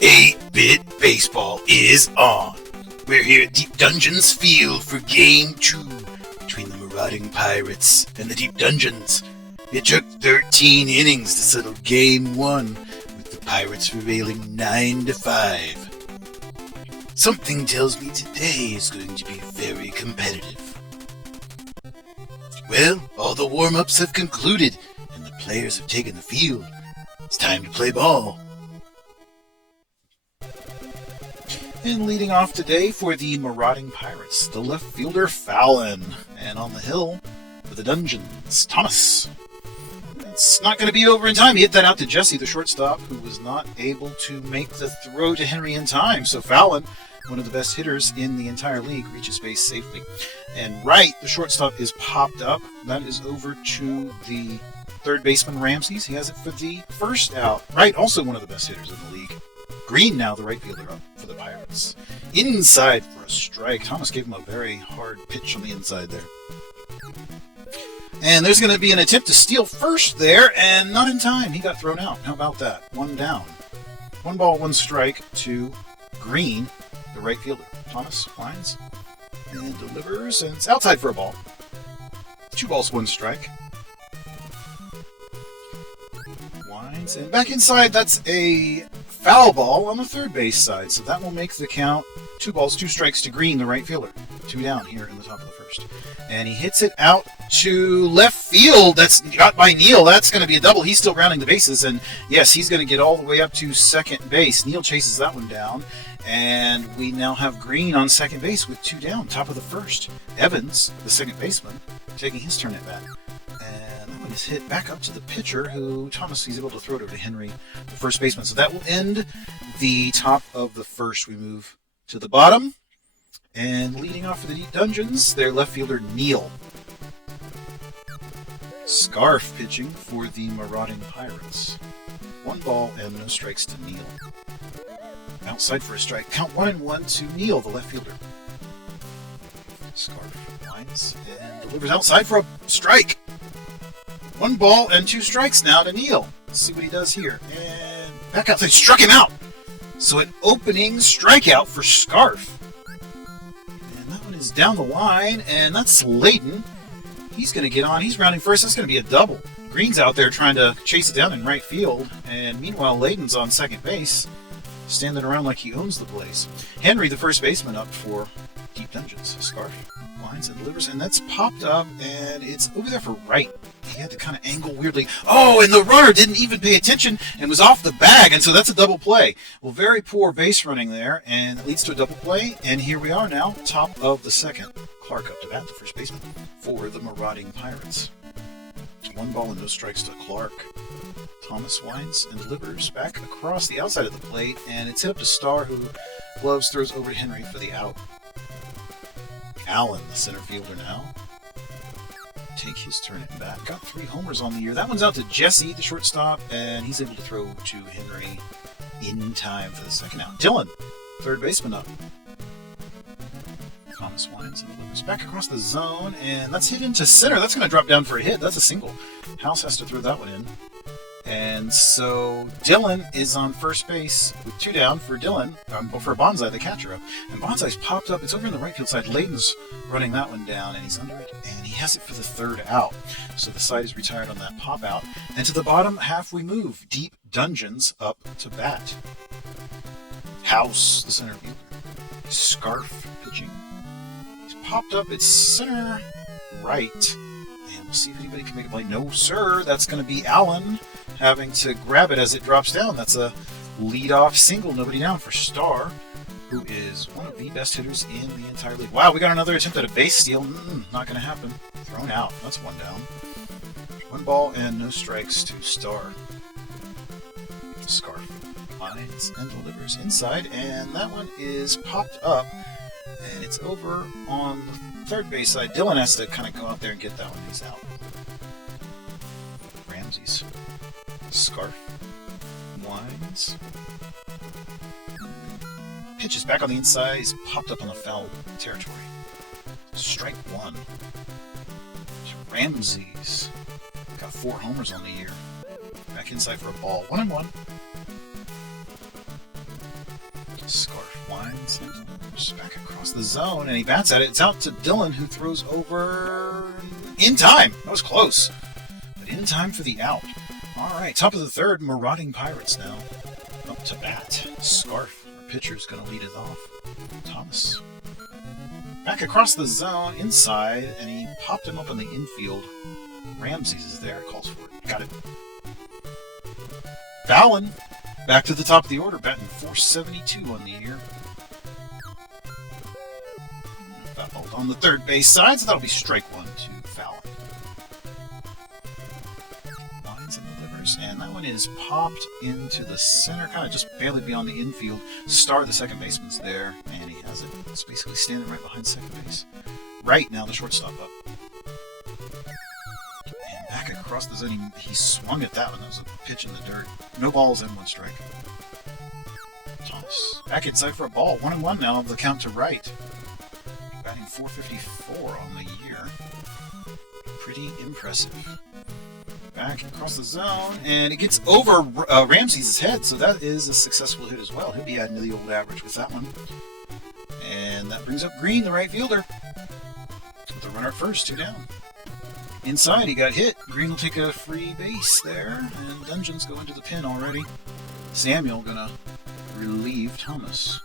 Eight-Bit Baseball is on. We're here at Deep Dungeons Field for Game 2 between the Marauding Pirates and the Deep Dungeons. It took 13 innings to settle Game 1, with the Pirates prevailing 9-5. Something tells me today is going to be very competitive. Well, all the warm-ups have concluded, and the players have taken the field. It's time to play ball. And leading off today for the Marauding Pirates, the left fielder Fallon. And on the hill for the Dungeons, Thomas. It's not going to be over in time. He hit that out to Jesse, the shortstop, who was not able to make the throw to Henry in time. So Fallon, one of the best hitters in the entire league, reaches base safely. And Wright, the shortstop, is popped up. That is over to the third baseman, Ramses. He has it for the first out. Wright, also one of the best hitters in the league. Green now, the right fielder, up for the Pirates. Inside for a strike. Thomas gave him a very hard pitch on the inside there. And there's going to be an attempt to steal first there, and not in time. He got thrown out. How about that? One down. 1 ball, 1 strike to Green, the right fielder. Thomas winds and delivers, and it's outside for a ball. 2 balls, 1 strike. Winds, and back inside. That's a foul ball on the third base side, so that will make the count 2 balls, 2 strikes to Green, the right fielder. 2 down here in the top of the first. And he hits it out to left field. That's got by Neal. That's going to be a double. He's still rounding the bases, and yes, he's going to get all the way up to second base. Neal chases that one down, and we now have Green on second base with 2 down, top of the first. Evans, the second baseman, taking his turn at bat. Is hit back up to the pitcher, who Thomas is able to throw it over to Henry, the first baseman. So that will end the top of the first. We move to the bottom, and leading off for the Deep Dungeons, their left fielder Neal. Scarf pitching for the Marauding Pirates. 1 ball and no strikes to Neal. Outside for a strike. Count 1-1 to Neal, the left fielder. Scarf winds and delivers outside for a strike. 1 ball and 2 strikes now to Neal. Let's see what he does here. And back outside. Struck him out. So an opening strikeout for Scarf. And that one is down the line. And that's Layton. He's going to get on. He's rounding first. That's going to be a double. Green's out there trying to chase it down in right field. And meanwhile, Layton's on second base, standing around like he owns the place. Henry, the first baseman, up for Deep Dungeons. Scarf winds and delivers. And that's popped up. And it's over there for Wright. He had to kind of angle weirdly. Oh, and the runner didn't even pay attention and was off the bag, and so that's a double play. Well, very poor base running there, and it leads to a double play, and here we are now, top of the second. Clark up to bat, the first baseman, for the Marauding Pirates. 1 ball and no strikes to Clark. Thomas winds and delivers back across the outside of the plate, and it's hit up to Starr, who gloves throws over to Henry for the out. Allen, the center fielder now. Take his turn at bat. Got 3 homers on the year. That one's out to Jesse, the shortstop, and he's able to throw to Henry in time for the second out. Dylan, third baseman, up. Thomas winds and delivers back across the zone, and that's hit into center. That's going to drop down for a hit. That's a single. House has to throw that one in. And so Dylan is on first base with 2 down for Dylan, for Bonsai, the catcher up. And Bonsai's popped up. It's over in the right field side. Layton's running that one down, and he's under it. And he has it for the 3rd out. So the side is retired on that pop out. And to the bottom half we move. Deep Dungeons up to bat. House, the center fielder. Scarf pitching. He's popped up. It's center right. And we'll see if anybody can make a play. No, sir. That's going to be Allen having to grab it as it drops down. That's a leadoff single. Nobody down for Starr, who is one of the best hitters in the entire league. Wow, we got another attempt at a base steal. Not going to happen. Thrown out. That's 1 down. 1 ball and no strikes to Starr. Scarf lines and delivers inside, and that one is popped up, and it's over on the third base side. Dylan has to kind of go out there and get that one. He's out. Ramses. Scarf winds. Pitches back on the inside. He's popped up on the foul territory. Strike 1. Ramses got 4 homers on the year. Back inside for a ball. 1-1. Scarf lines and delivers back across the zone, and he bats at it. It's out to Dylan, who throws over in time. That was close, but in time for the out. All right, top of the third, Marauding Pirates now up to bat. Scarf, our pitcher's going to lead it off. Thomas. Back across the zone, inside, and he popped him up in the infield. Ramses is there, calls for it. Got it. Fallon, back to the top of the order, batting .472 on the year. Fouled on the third base side, so that'll be strike 1 to Fallon. Lines and delivers, and that one is popped into the center, kind of just barely beyond the infield. Star, the second baseman's there, and he has it. It's basically standing right behind second base. Right now, the shortstop up. And back across the zone, he swung at that one. That was a pitch in the dirt. No balls and 1 strike. Thomas back inside for a ball. 1-1 now. The count to right. Batting .454 on the year. Pretty impressive. Back across the zone, and it gets over Ramses' head, so that is a successful hit as well. He'll be adding to the old average with that one. And that brings up Green, the right fielder, with the runner at first, 2 down. Inside, he got hit. Green will take a free base there, and Dungeons go into the pin already. Samuel gonna relieve Thomas.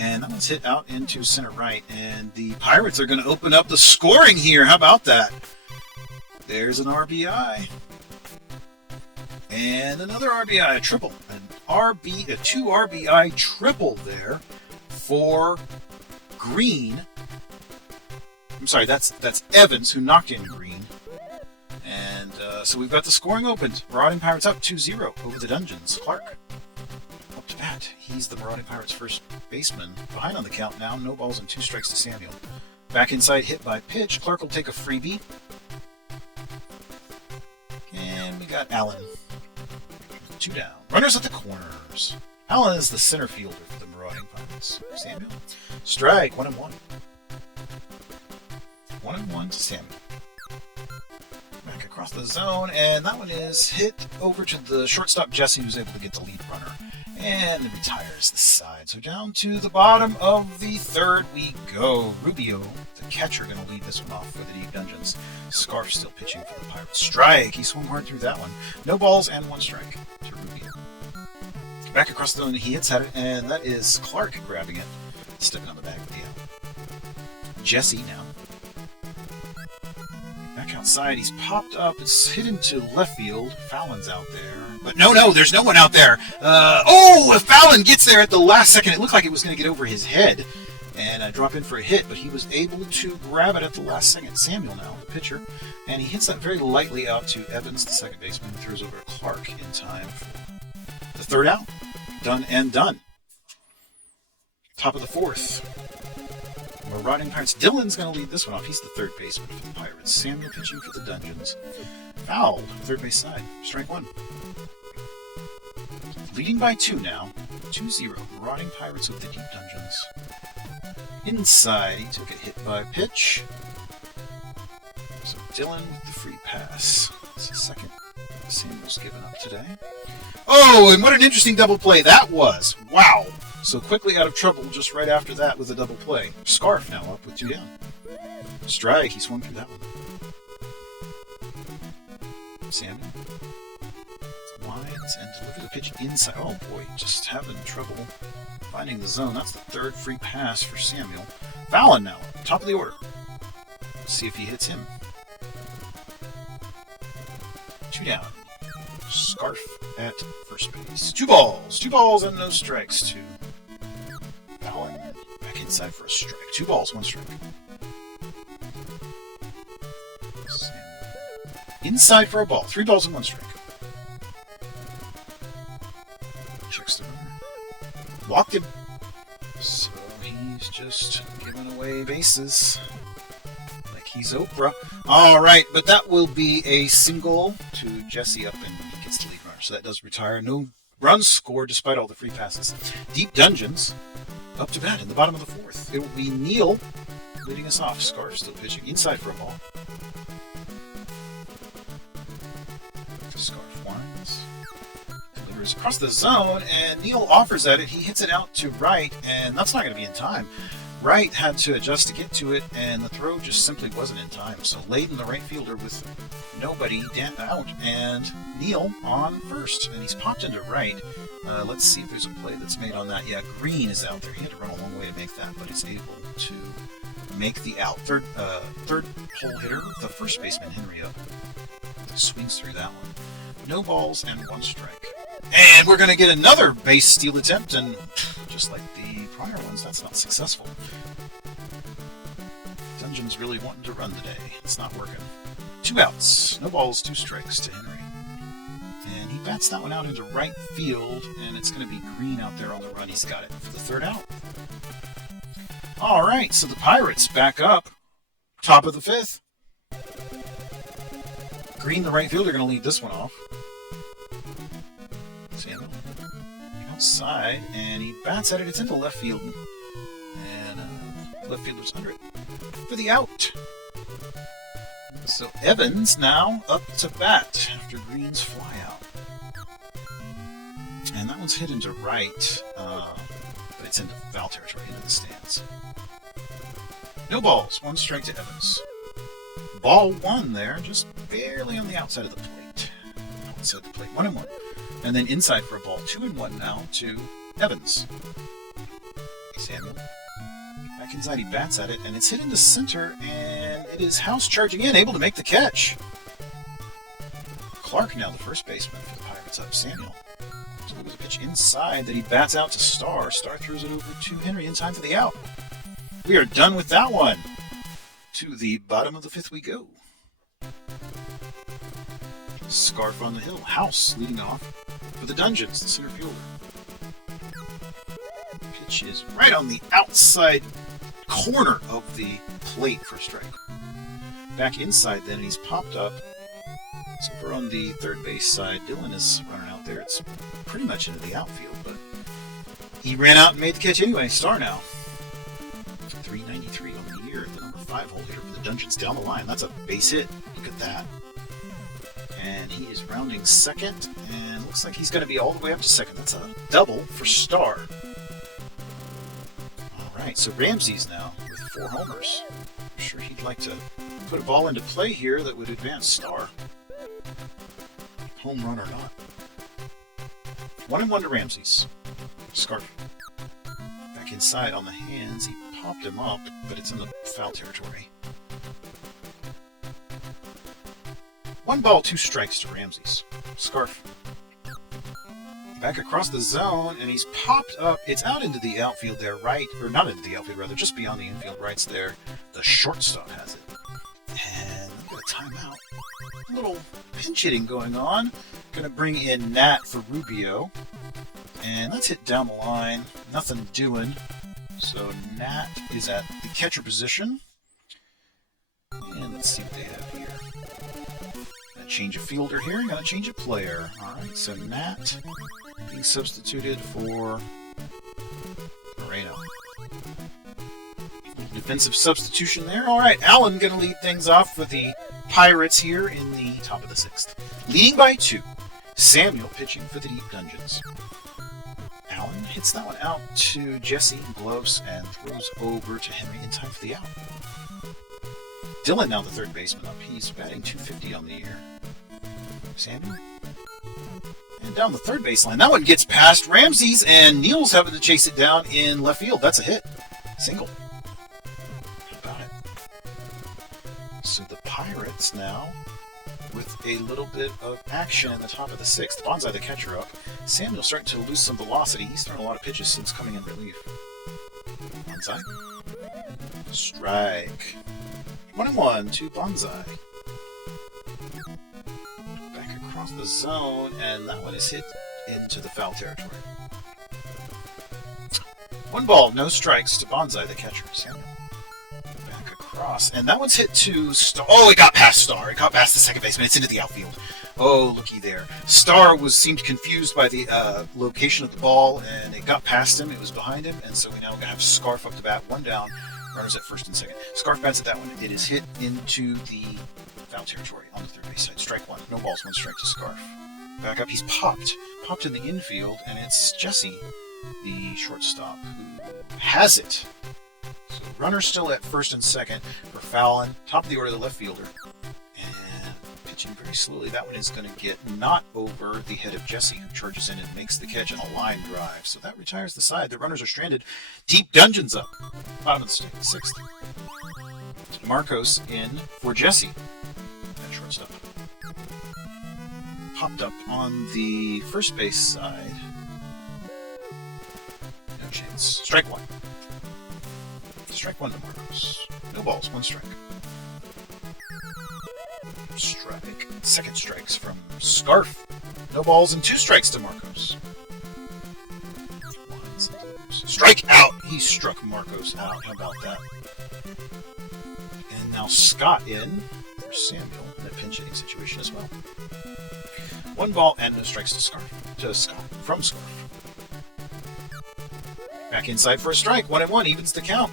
And that one's hit out into center right, and the Pirates are gonna open up the scoring here. How about that? There's an RBI. And another RBI, a triple. A 2 RBI triple there for Green. I'm sorry, that's Evans who knocked in Green. And so we've got the scoring opened. Marauding Pirates up 2-0 over the Dungeons. Clark up to bat. He's the Marauding Pirates' first baseman. Behind on the count now. No balls and 2 strikes to Samuel. Back inside, hit by pitch. Clark will take a freebie. And we got Allen. 2 down. Runners at the corners. Allen is the center fielder for the Marauding Pirates. Samuel. Strike. 1-1. 1-1 to Samuel. Back across the zone, and that one is hit over to the shortstop Jesse, who's able to get the lead runner. And it retires the side. So down to the bottom of the third we go. Rubio, the catcher, going to lead this one off for the Deep Dungeons. Scarf still pitching for the Pirates. Strike. He swung hard through that one. No balls and 1 strike to Rubio. Back across the zone, he hits at it, and that is Clark grabbing it. Stepping on the bag with the out. Jesse now. Back outside, he's popped up. It's hit into left field. Fallon's out there. But no, there's no one out there. If Fallon gets there at the last second, it looked like it was going to get over his head and drop in for a hit, but he was able to grab it at the last second. Samuel now, the pitcher, and he hits that very lightly out to Evans, the second baseman, who throws over to Clark in time for the third out. Done and done. Top of the fourth. Marauding Pirates. Dylan's going to lead this one off. He's the third baseman for the Pirates. Samuel pitching for the Dungeons. Fouled, third base side. Strike 1. Leading by 2 now. 2-0. Marauding Pirates with the Deep Dungeons. Inside, he took a hit by pitch. So Dylan with the free pass. It's the second Samuel's given up today. Oh, and what an interesting double play that was. Wow. So quickly out of trouble just right after that with a double play. Scarf now up with 2 down. Strike, he swung through that one. Samuel. Lines and deliver the pitch inside. Oh boy, just having trouble finding the zone. That's the third free pass for Samuel. Fallon now, top of the order. Let's see if he hits him. 2 down. Scarf at first base. 2 balls and no strikes to Fallon. Back inside for a strike. 2 balls, 1 strike. Inside for a ball. 3 balls and 1 strike. Checks the runner. Walked him. So he's just giving away bases. Like he's Oprah. Alright, but that will be a single to Jesse up, and he gets the lead runner. So that does retire. No runs scored despite all the free passes. Deep Dungeons up to bat in the bottom of the fourth. It will be Neil leading us off. Scarf still pitching inside for a ball. Scarf winds. Delivers across the zone, and Neil offers at it. He hits it out to right, and that's not going to be in time. Right had to adjust to get to it, and the throw just simply wasn't in time. So Layden, the right fielder, with nobody out, and Neil on first, and he's popped into right. Let's see if there's a play that's made on that. Yeah, Green is out there. He had to run a long way to make that, but he's able to make the out. Third hole hitter, the first baseman, Henry up. Swings through that one. No balls and 1 strike. And we're going to get another base steal attempt, and just like the prior ones, that's not successful. Dungeon's really wanting to run today. It's not working. 2 outs. No balls, 2 strikes to Henry. And he bats that one out into right field, and it's going to be Green out there on the run. He's got it for the 3rd out. All right, so the Pirates back up. Top of the 5th. Green, the right fielder, going to lead this one off. Samuel outside, and he bats at it. It's into left field, and left fielder's under it for the out. So Evans now up to bat after Green's fly out, and that one's hit into right, but it's into foul territory, into the stands. No balls, 1 strike to Evans. Ball 1 there, just barely on the outside of the plate. Outside the plate, 1-1. And then inside for a ball, 2-1 now to Evans. Samuel. Back inside, he bats at it, and it's hit into center, and it is House charging in, able to make the catch. Clark now the first baseman for the Pirates up. Samuel. So it was a pitch inside that he bats out to Starr. Starr throws it over to Henry in time for the out. We are done with that one. To the bottom of the 5th we go. Scarf on the hill. House leading off for the Dungeons, the center fielder. Pitch is right on the outside corner of the plate for a strike. Back inside then, and he's popped up. So over on the 3rd base side, Dylan is running out there. It's pretty much into the outfield, but he ran out and made the catch anyway. Starr now. 393 on the year, the number 5 hole here for the Dungeons down the line. That's a base hit. Look at that. And he is rounding second, and looks like he's going to be all the way up to second. That's a double for Starr. All right, so Ramsey's now with 4 homers. I'm sure he'd like to put a ball into play here that would advance Starr. Home run or not. 1-1 to Ramsey's. Scarf. Back inside on the hands. He popped him up, but it's in the foul territory. 1 ball, 2 strikes to Ramsey's. Scarf. Back across the zone, and he's popped up. It's out into the outfield there, right? Or not into the outfield, rather, just beyond the infield rights there. The shortstop has it. And I've got a timeout. A little pinch hitting going on. Going to bring in Nat for Rubio. And that's hit down the line. Nothing doing. So Nat is at the catcher position. And let's see what they have here. Gonna change a fielder here. Gonna change a player. Alright, so Nat being substituted for Moreno. Defensive substitution there. Alright, Allen gonna lead things off for the Pirates here in the top of the 6th. Leading by 2. Samuel pitching for the Deep Dungeons. Allen hits that one out to Jesse Blows and throws over to Henry in time for the out. Dylan now the 3rd baseman up. He's batting .250 on the year. Samuel. And down the 3rd baseline. That one gets past Ramsey's, and Neil's having to chase it down in left field. That's a hit. Single. How about it? So the Pirates now with a little bit of action in the top of the 6th. Bonsai, the catcher, up. Samuel starting to lose some velocity. He's thrown a lot of pitches since coming in relief. Bonsai. Strike. 1-1 to Bonsai. Back across the zone, and that one is hit into the foul territory. 1 ball, no strikes to Bonsai, the catcher. Samuel. Back across, and that one's hit to Starr. Oh, it got past Starr. It got past the 2nd baseman. It's into the outfield. Oh, looky there. Starr seemed confused by the location of the ball, and it got past him. It was behind him, and so we now have Scarf up to bat. 1 down. Runners at 1st and 2nd. Scarf bats at that one. It is hit into the foul territory on the third base side. Strike one. No balls, 1 strike to Scarf. Back up. He's popped. Popped in the infield, and it's Jesse, the shortstop, who has it. So runner still at first and second for Fallon. Top of the order, the left fielder. And pitching very slowly. That one is going to get not over the head of Jesse, who charges in and makes the catch on a line drive. So that retires the side. The runners are stranded. Deep Dungeons up. Bottom of the stick, 6th. Marcos in for Jesse. That shortstop. Popped up on the first base side. No chance. Strike one. Strike one to Marcos. No balls, 1 strike. Strike. Second strikes from Scarf. No balls and 2 strikes to Marcos. Strike out! He struck Marcos out. How about that? And now Scott in for Samuel in a pinch hitting situation as well. 1 ball and no strikes to Scott. From Scarf. Back inside for a strike. 1-1 evens the count.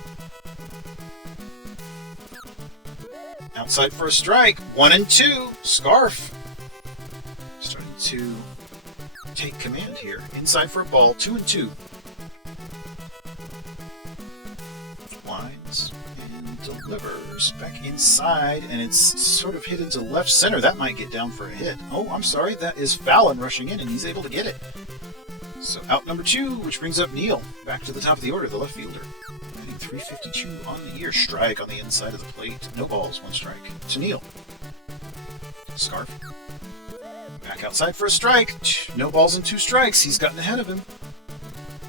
Outside for a strike. 1-2. Scarf. Starting to take command here. Inside for a ball. 2-2. Lines and delivers back inside, and it's sort of hit into left center. That might get down for a hit. Oh, I'm sorry. That is Fallon rushing in, and he's able to get it. So out number 2, which brings up Neil back to the top of the order, the left fielder. Batting .352 on the year. Strike on the inside of the plate. No balls, 1 strike to Neil. Scarf. Back outside for a strike. No balls and 2 strikes. He's gotten ahead of him.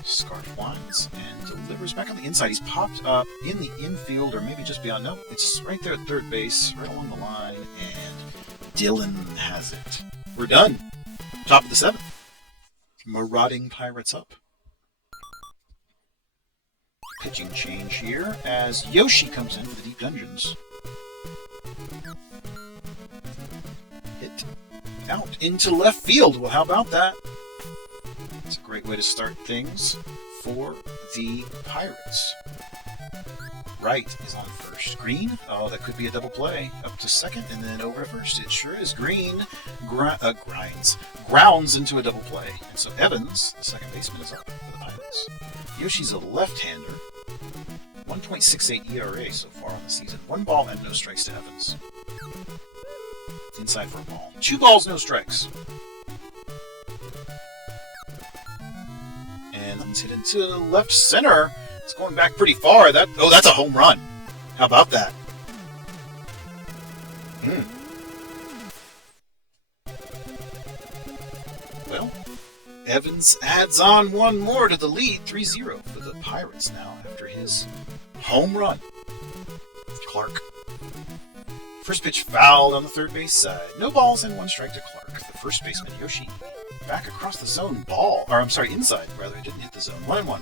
Scarf winds and delivers back on the inside. He's popped up in the infield, or maybe just beyond. No, it's right there at third base, right along the line, and Dylan has it. We're done. Top of the 7th. Marauding Pirates up. Pitching change here as Yoshi comes in with the Deep Dungeons. Hit out into left field. Well, how about that? It's a great way to start things for the Pirates. Right is on first. Green, oh, that could be a double play. Up to second and then over to first. It sure is. Green grounds into a double play. And so Evans, the second baseman, is up for the Pirates. Yoshi's a left-hander. 1.68 ERA so far on the season. 1 ball and no strikes to Evans. Inside for a ball. 2 balls, no strikes. And Evans hit into left center. It's going back pretty far. That's a home run. How about that? Well, Evans adds on 1 more to the lead. 3-0 for the Pirates now after his home run. Clark. First pitch fouled on the third base side. No balls and 1 strike to Clark. The first baseman, Yoshi, back across the zone. Inside, rather. It didn't hit the zone. 1-1.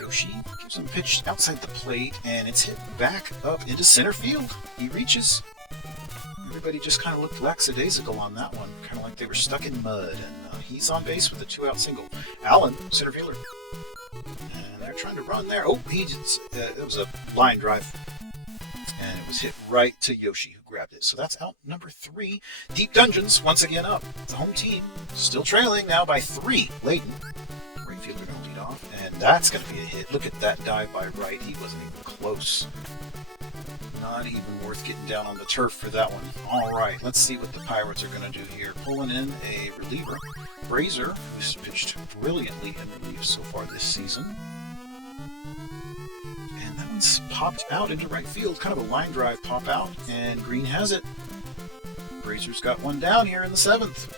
Yoshi gives him a pitch outside the plate, and it's hit back up into center field. He reaches. Everybody just kind of looked lackadaisical on that one, kind of like they were stuck in mud, and he's on base with a 2-out single. Allen, center fielder. And they're trying to run there. Oh, it was a line drive, and it was hit right to Yoshi, who grabbed it. So that's out number 3. Deep Dungeons, once again up. The home team, still trailing now by 3. Layton, right fielder, going to lead off, and that's going to be a hit. Look at that dive by Wright. He wasn't even close. Not even worth getting down on the turf for that one. All right, let's see what the Pirates are going to do here. Pulling in a reliever, Brazier, who's pitched brilliantly in relief so far this season. And that one's popped out into right field. Kind of a line drive pop out, and Green has it. Brazier's got one down here in the 7th.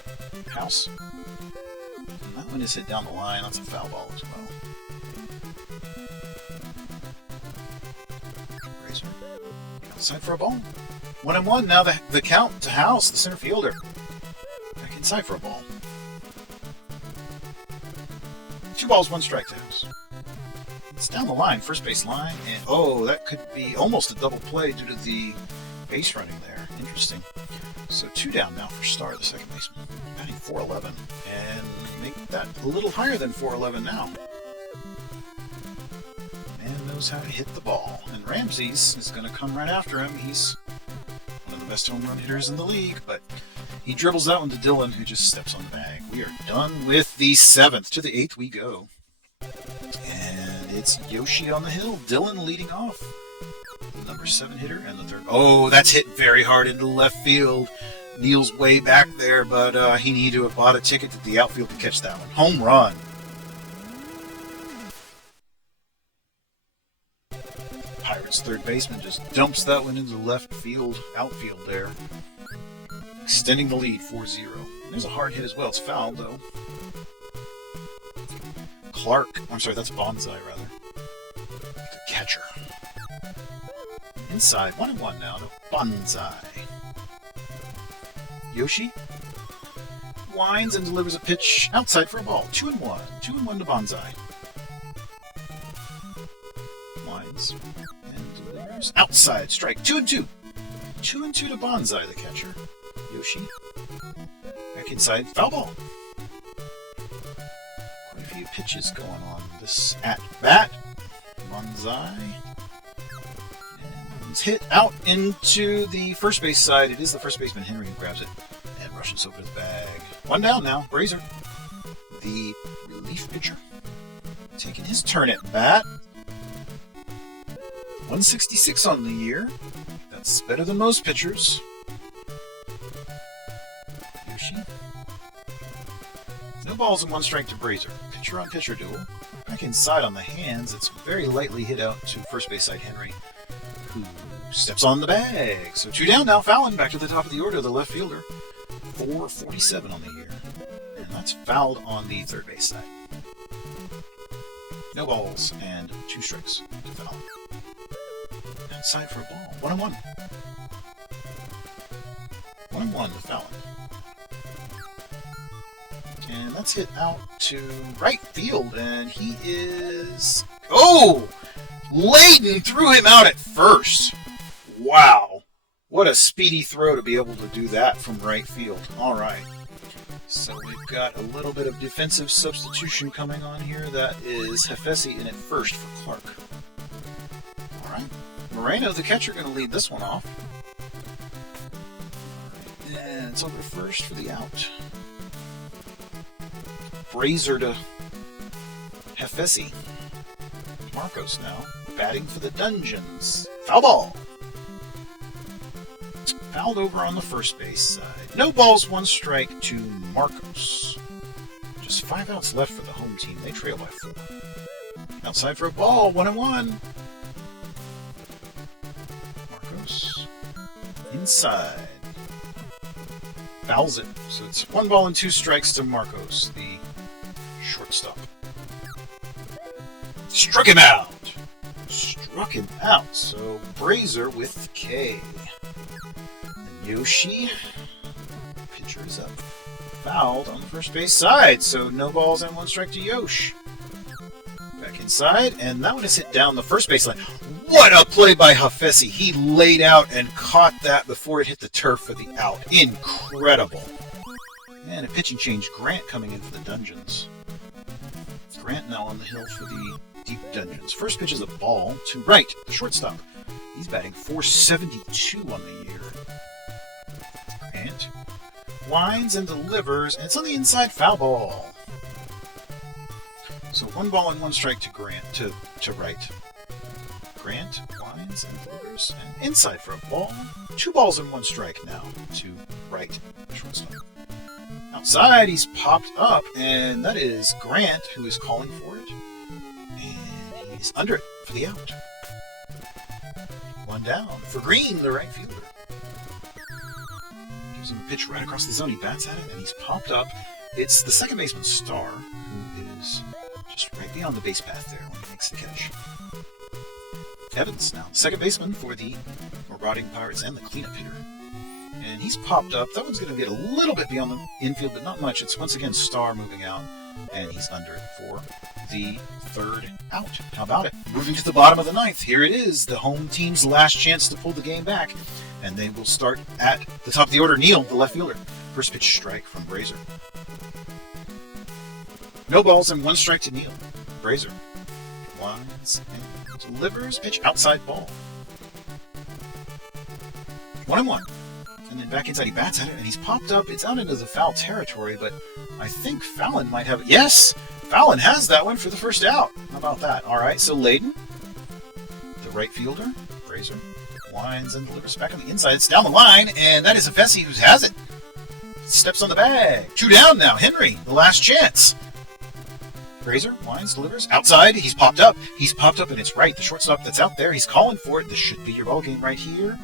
House. And that one is hit down the line. That's a foul ball as well. Brazier. Outside for a ball. 1-1. Now the count to House, the center fielder. Back inside for a ball. 2 balls, 1 strike to House. It's down the line, first base line, and that could be almost a double play due to the base running there. Interesting. So 2 down now for Starr, the second baseman. Batting .411, and make that a little higher than .411 now. And knows how to hit the ball. And Ramses is going to come right after him. He's best home run hitters in the league, but he dribbles that one to Dylan, who just steps on the bag. We are done with the 7th. To the 8th we go. And it's Yoshi on the hill. Dylan leading off. The number 7 hitter and the third. Oh, that's hit very hard into left field. Neil's way back there, but he needed to have bought a ticket to the outfield to catch that one. Home run. Pirates third baseman just dumps that one into the left field, outfield there. Extending the lead 4-0. There's a hard hit as well. It's fouled, though. Clark. I'm sorry, that's Bonsai, rather. The catcher. Inside. 1-1 now to Bonsai. Yoshi winds and delivers a pitch outside for a ball. 2-1. 2-1 to Bonsai. Winds and delivers outside. Strike. 2-2. 2-2 to Bonsai, the catcher. Yoshi. Back inside. Foul ball. Quite a few pitches going on this at-bat. Bonsai. And it's hit out into the first base side. It is the first baseman, Henry, who grabs it and rushes over to the bag. 1 down now. Brazier, the relief pitcher, taking his turn at bat. 166 on the year. That's better than most pitchers. Yoshi. No balls and 1 strike to Brazier. Pitcher on pitcher duel. Back inside on the hands. It's very lightly hit out to first base side Henry, who steps on the bag. So 2 down now. Fallon back to the top of the order, the left fielder. 447 on the year. And that's fouled on the third base side. No balls and 2 strikes to Fallon. Outside for a ball. 1-1. 1-1 to Fallon. And that's hit out to right field, and he is... Oh! Layden threw him out at first. Wow. What a speedy throw to be able to do that from right field. All right. So we've got a little bit of defensive substitution coming on here. That is Hefesi in at first for Clark. All right. Moreno, the catcher, going to lead this one off. And it's over first for the out. Brazier to Hefesi. Marcos now batting for the Dungeons. Foul ball. Fouled over on the first base side. No balls, 1 strike to Marcos. Just 5 outs left for the home team. They trail by 4. Outside for a ball. 1-1. Marcos. Inside. Fouls it. So it's 1 ball and 2 strikes to Marcos, the shortstop. Struck him out. Struck him out. So Brazier with K. And Yoshi. Pitcher is up. Fouled on the first base side. So no balls and 1 strike to Yosh. Back inside, and that one is hit down the first base line. What a play by Hefesi. He laid out and caught that before it hit the turf for the out. Incredible. And a pitching change. Grant coming in for the Dungeons. Grant now on the hill for the Deep Dungeons. First pitch is a ball to right, the shortstop. He's batting .472 on the year. Grant winds and delivers, and it's on the inside. Foul ball. So 1 ball and 1 strike to Grant, to right. Grant winds and delivers, and inside for a ball. 2 balls and 1 strike now to right, the shortstop. Outside, he's popped up, and that is Grant who is calling for it. And he's under it for the out. 1 down for Green, the right fielder. Gives him a pitch right across the zone. He bats at it, and he's popped up. It's the second baseman, Starr, who is just right beyond the base path there when he makes the catch. Evans now, second baseman for the Marauding Pirates and the cleanup hitter. And he's popped up. That one's going to get a little bit beyond the infield, but not much. It's once again Starr moving out, and he's under it for the third out. How about it? Moving to the bottom of the 9th. Here it is, the home team's last chance to pull the game back. And they will start at the top of the order. Neil, the left fielder. First pitch strike from Brazier. No balls and 1 strike to Neil. Brazier winds and delivers. Pitch outside ball. 1-1. And then back inside, he bats at it, and he's popped up. It's out into the foul territory, but I think Fallon might have it. Yes! Fallon has that one for the first out. How about that? All right, so Layden, the right fielder, Fraser, winds and delivers back on the inside. It's down the line, and that is Vesey who has it. Steps on the bag. 2 down now. Henry, the last chance. Fraser winds, delivers. Outside, he's popped up. He's popped up, and it's right. The shortstop that's out there, he's calling for it. This should be your ball game right here.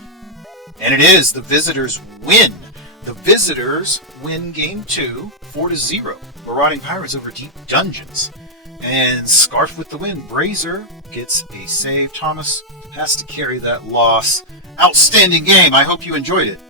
And it is. The visitors win. The visitors win game 2, 4-0. Marauding Pirates over Deep Dungeons. And Scarf with the win. Brazier gets a save. Thomas has to carry that loss. Outstanding game. I hope you enjoyed it.